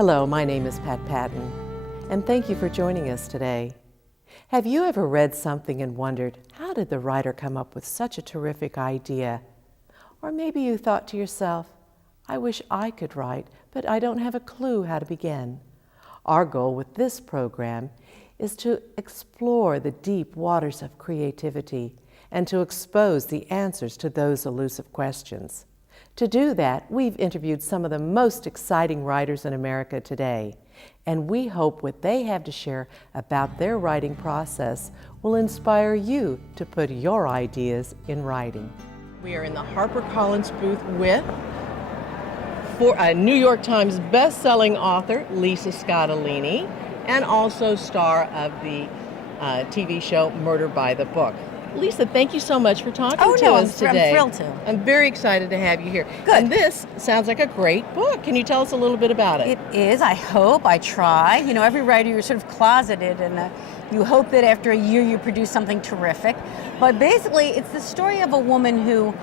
Hello, my name is Pat Patten, and thank you for joining us today. Have you ever read something and wondered, how did the writer come up with such a terrific idea? Or maybe you thought to yourself, I wish I could write, but I don't have a clue how to begin. Our goal with this program is to explore the deep waters of creativity and to expose the answers to those elusive questions. To do that, we've interviewed some of the most exciting writers in America today, and we hope what they have to share about their writing process will inspire you to put your ideas in writing. We are in the HarperCollins booth with a New York Times best-selling author, Lisa Scottoline, and also star of the TV show Murder by the Book. Lisa, thank you so much for talking to us today. I'm thrilled to. I'm very excited to have you here. Good. And this sounds like a great book. Can you tell us a little bit about it? It is. I hope. I try. You know, every writer, you're sort of closeted, and you hope that after a year you produce something terrific. But basically, it's the story of a woman who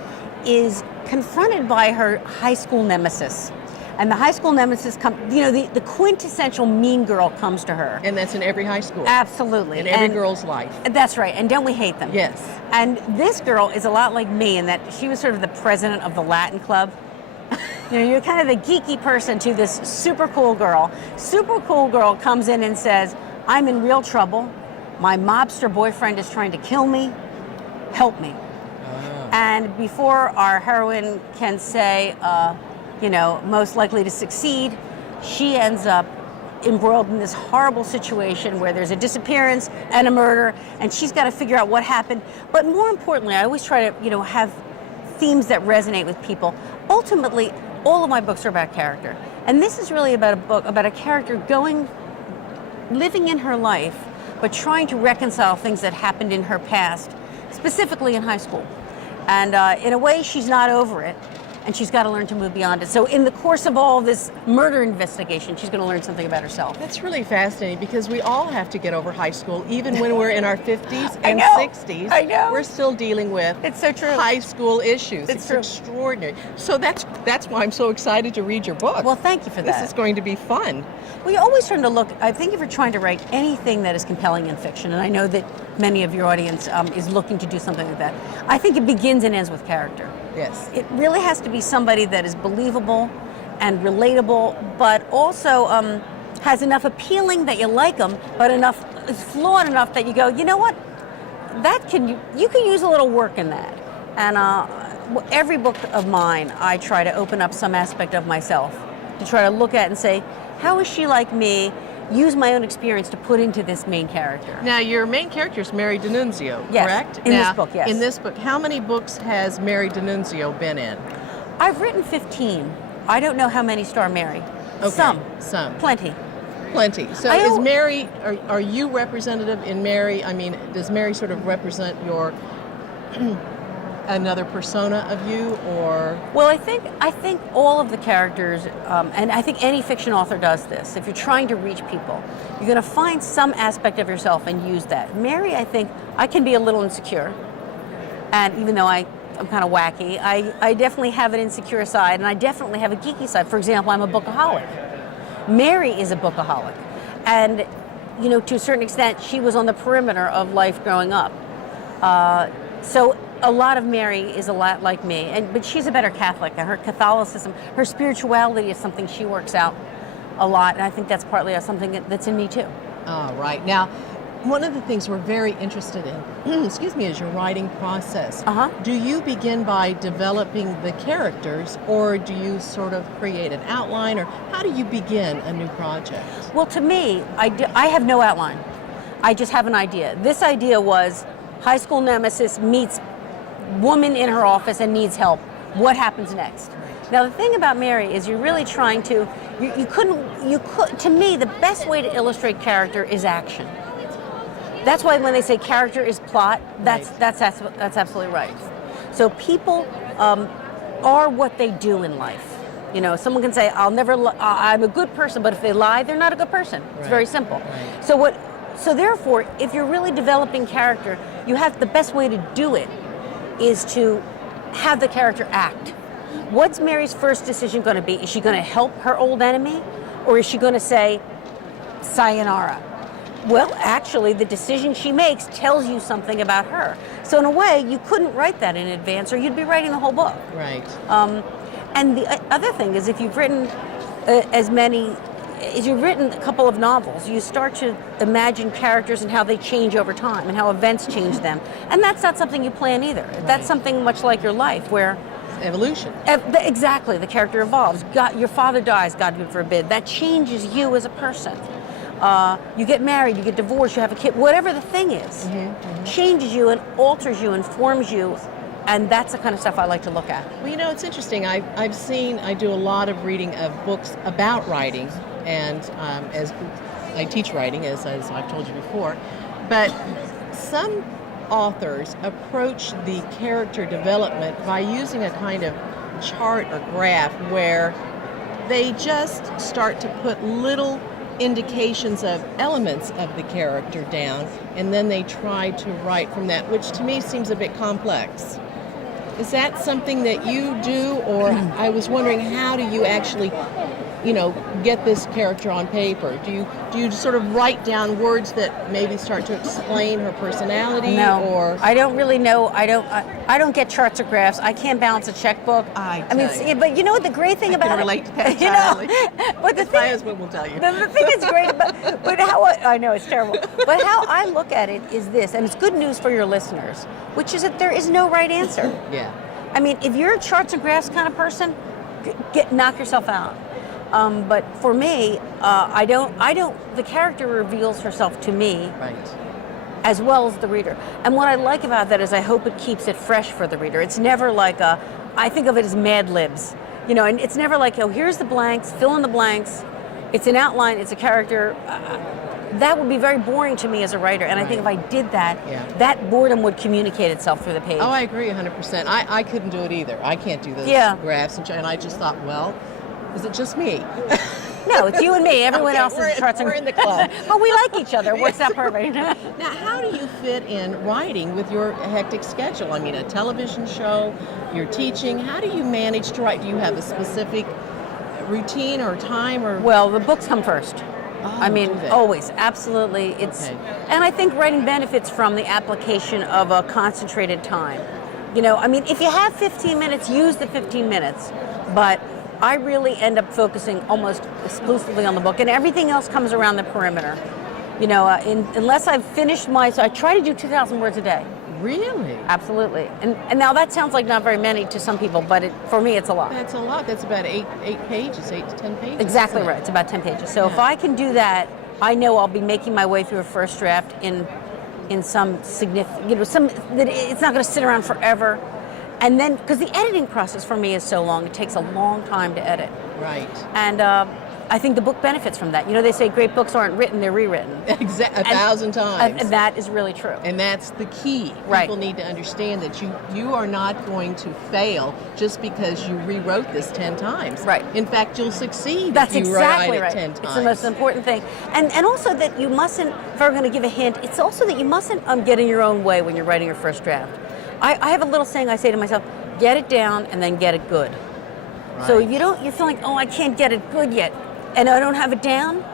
is confronted by her high school nemesis. And the high school nemesis the quintessential mean girl comes to her. And that's in every high school. Absolutely. In every girl's life. That's right. And don't we hate them? Yes. And this girl is a lot like me in that she was sort of the president of the Latin club. You know, you're kind of the geeky person to this super cool girl. Super cool girl comes in and says, I'm in real trouble. My mobster boyfriend is trying to kill me. Help me. And before our heroine can say, most likely to succeed, she ends up embroiled in this horrible situation where there's a disappearance and a murder, and she's got to figure out what happened. But more importantly, I always try to, have themes that resonate with people. Ultimately, all of my books are about character. And this is really about a book about a character living in her life, but trying to reconcile things that happened in her past, specifically in high school. And in a way, she's not over it. And she's got to learn to move beyond it. So in the course of all this murder investigation, she's going to learn something about herself. That's really fascinating because we all have to get over high school, even when we're in our 50s and 60s. I know. We're still dealing with It's so true. high school issues. It's true. Extraordinary. So that's why I'm so excited to read your book. Well, thank you for that. This is going to be fun. We always try to look, I think if you're trying to write anything that is compelling in fiction, and I know that many of your audience is looking to do something like that, I think it begins and ends with character. Yes. It really has to be somebody that is believable and relatable, but also has enough appealing that you like them, but is flawed enough that you go, you know what, you can use a little work in that. And every book of mine, I try to open up some aspect of myself to try to look at and say, how is she like me? Use my own experience to put into this main character. Now, your main character is Mary D'Annunzio, yes, correct? In this book, yes. In this book, how many books has Mary D'Annunzio been in? I've written 15. I don't know how many star Mary. Okay. Some. Plenty. So is Mary, are you representative in Mary? I mean, does Mary sort of represent your another persona of you, or? Well, I think all of the characters, and I think any fiction author does this. If you're trying to reach people, you're going to find some aspect of yourself and use that. Mary, I think, I can be a little insecure, and even though I'm kind of wacky, I definitely have an insecure side, and I definitely have a geeky side. For example, I'm a bookaholic. Mary is a bookaholic, and to a certain extent, she was on the perimeter of life growing up. So a lot of Mary is a lot like me, but she's a better Catholic, and her Catholicism, her spirituality is something she works out a lot, and I think that's partly something that's in me too. All right. Now, one of the things we're very interested in, is your writing process. Do you begin by developing the characters, or do you sort of create an outline, or how do you begin a new project? Well, to me, I have no outline. I just have an idea. This idea was high school nemesis meets woman in her office and needs help. What happens next? Now, the thing about Mary is you're really trying to, to me, the best way to illustrate character is action. That's why when they say character is plot, that's absolutely right. So people are what they do in life. Someone can say, I'm a good person, but if they lie, they're not a good person. It's very simple. Right. So therefore, if you're really developing character, the best way to do it is to have the character act. What's Mary's first decision going to be? Is she going to help her old enemy, or is she going to say sayonara? Well, actually, the decision she makes tells you something about her. So in a way, you couldn't write that in advance, or you'd be writing the whole book. Right. And the other thing is, if you've written you've written a couple of novels, you start to imagine characters and how they change over time and how events change them. And that's not something you plan either. Right. That's something much like your life, where evolution. Exactly, the character evolves. Your father dies, God forbid. That changes you as a person. You get married, you get divorced, you have a kid, whatever the thing is, changes you and alters you and forms you. And that's the kind of stuff I like to look at. Well, it's interesting. I do a lot of reading of books about writing, and as I teach writing, as I've told you before, but some authors approach the character development by using a kind of chart or graph where they just start to put little indications of elements of the character down, and then they try to write from that, which to me seems a bit complex. Is that something that you do, or I was wondering, how do you actually, get this character on paper? Do you sort of write down words that maybe start to explain her personality? No, or I don't really know. I don't get charts or graphs. I can't balance a checkbook. But you know what the great thing about I can relate to that entirely. But the thing, my husband will tell you. The thing that's great about, but how I know it's terrible. But how I look at it is this, and it's good news for your listeners, which is that there is no right answer. Yeah. I mean, if you're a charts and graphs kind of person, knock yourself out. But for me, I don't. The character reveals herself to me, right, as well as the reader. And what I like about that is I hope it keeps it fresh for the reader. It's never like I think of it as Mad Libs, and it's never like, here's the blanks, fill in the blanks. It's an outline. It's a character. That would be very boring to me as a writer, and right. I think if I did that, that boredom would communicate itself through the page. Oh, I agree 100%. I couldn't do it either. I can't do those graphs, and I just thought, well, is it just me? No, it's you and me. Everyone else is charts. We're in the club. But we like each other. It works out perfect. Now, how do you fit in writing with your hectic schedule? I mean, a television show, you're teaching. How do you manage to write? Do you have a specific routine or time? Well, the books come first. Oh, always, absolutely. And I think writing benefits from the application of a concentrated time. If you have 15 minutes, use the 15 minutes. But I really end up focusing almost exclusively on the book, and everything else comes around the perimeter. Unless I've finished so I try to do 2,000 words a day. Really? Absolutely. And now that sounds like not very many to some people, but for me it's a lot. That's a lot. That's about 8 pages, 8 to 10 pages. Exactly right. It's about 10 pages. So if I can do that, I know I'll be making my way through a first draft in some significant, that it's not going to sit around forever. And then, because the editing process for me is so long, it takes a long time to edit. Right. And I think the book benefits from that. They say great books aren't written, they're rewritten. Exactly, 1,000 times. And that is really true. And that's the key. Right. People need to understand that you are not going to fail just because you rewrote this 10 times. Right. In fact, you'll succeed That's if you exactly write right. it 10 times. It's the most important thing. And also that you mustn't, if I'm going to give a hint, it's also that you mustn't get in your own way when you're writing your first draft. I have a little saying I say to myself, get it down and then get it good. Right. So if you feel like, I can't get it good yet, and I don't have it down,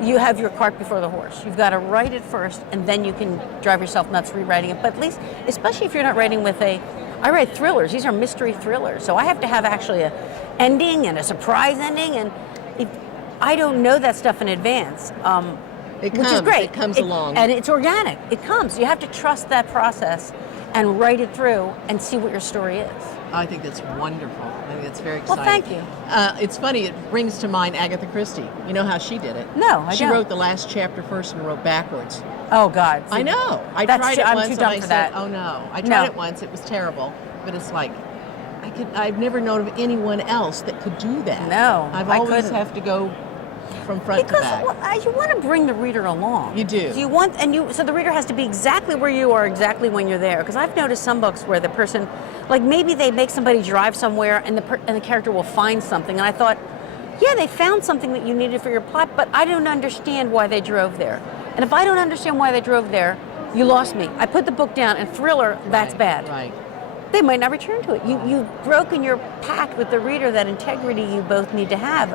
you have your cart before the horse. You've got to write it first, and then you can drive yourself nuts rewriting it. But at least, especially if you're not writing I write thrillers. These are mystery thrillers. So I have to have actually a ending and a surprise ending, and if I don't know that stuff in advance, which is great. It comes along. And it's organic. It comes. You have to trust that process and write it through and see what your story is. I think that's wonderful. I think that's very exciting. Well, thank you. It's funny, it brings to mind Agatha Christie. You know how she did it? No, I don't. She wrote the last chapter first and wrote backwards. Oh, God. I know. I tried it once and I said, that. oh no. I tried it once, it was terrible. But it's like, I've never known of anyone else that could do that. No, I always have to go from front to back. Because you want to bring the reader along. You do. So the reader has to be exactly where you are, exactly when you're there. Because I've noticed some books where the person, like maybe they make somebody drive somewhere and the character will find something. And I thought, yeah, they found something that you needed for your plot, but I don't understand why they drove there. And if I don't understand why they drove there, you lost me. I put the book down, and thriller, that's bad. Right. They might not return to it. You've broken your pact with the reader, that integrity you both need to have.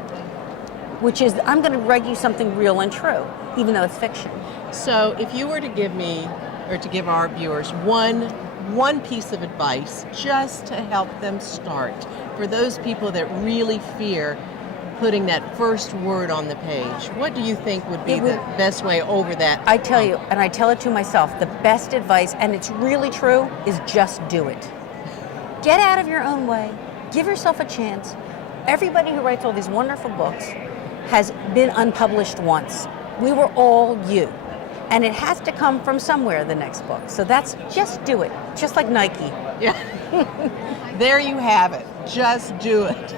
which is I'm going to write you something real and true, even though it's fiction. So if you were to give me, or to give our viewers, one piece of advice just to help them start, for those people that really fear putting that first word on the page, what do you think would be the best way over that? I tell you, and I tell it to myself, the best advice, and it's really true, is just do it. Get out of your own way. Give yourself a chance. Everybody who writes all these wonderful books has been unpublished once. We were all you. And it has to come from somewhere, the next book. So that's, just do it. Just like Nike. Yeah. There you have it. Just do it.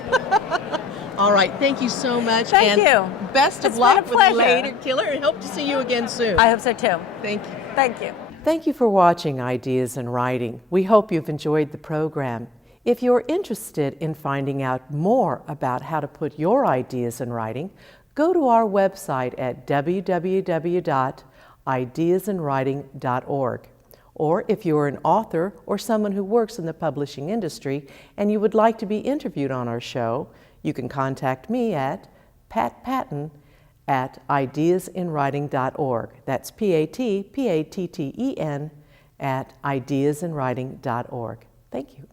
All right. Thank you so much. Thank you. Best of luck with Lady Killer, and hope to see you again soon. I hope so too. Thank you. Thank you. Thank you for watching Ideas in Writing. We hope you've enjoyed the program. If you're interested in finding out more about how to put your ideas in writing, go to our website at www.ideasinwriting.org. Or if you're an author or someone who works in the publishing industry and you would like to be interviewed on our show, you can contact me at Patten at ideasinwriting.org. That's Patten at ideasinwriting.org. Thank you.